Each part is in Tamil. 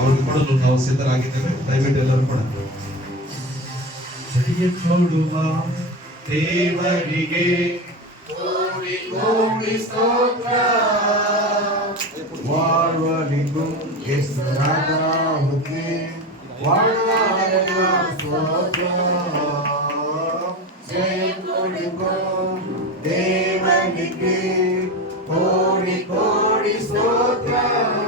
ಅವ್ರಿಗೆ ಕೊಡಲು ನಾವು ಸಿದ್ಧರಾಗಿದ್ದೇವೆ. ದಯವಿಟ್ಟು ಎಲ್ಲರೂ ಕೂಡ ಕೊಡುವ ದೇವರಿಗೆ ಕೋಟಿ ಕೋಟಿ ಸ್ತೋತ್ರ. வாழ்வழிக்கும் இயேசு ராஜாவுக்கு வாழ்வாரெல்லாம் ஸ்தோத்திரம். ஜெயம் கொடுக்கும் தேவனுக்கு கோடி கோடி ஸ்தோத்திரம்.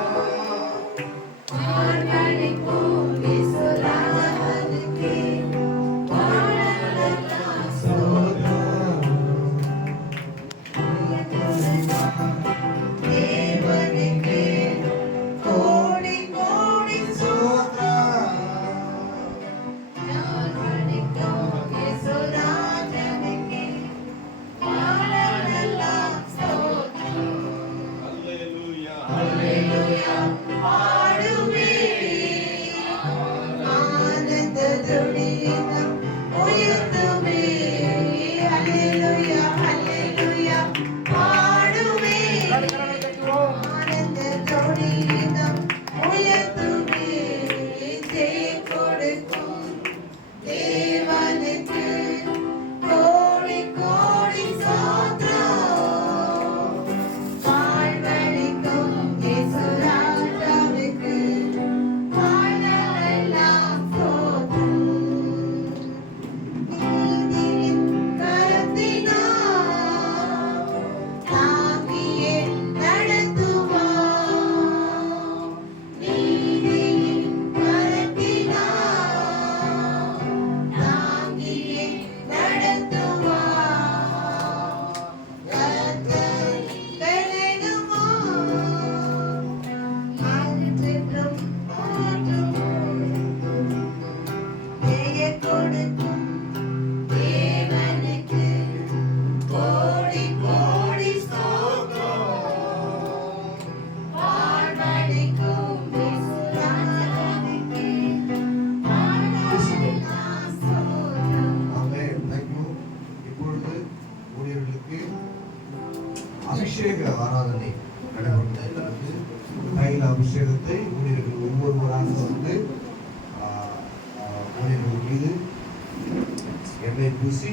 அபிஷேக ஆராதனை நடைபெறுகிறது. தைல அபிஷேகத்தை ஊழியர்கள் ஒவ்வொருவராக ஊழியர்கள் மீது எண்ணெய் பூசி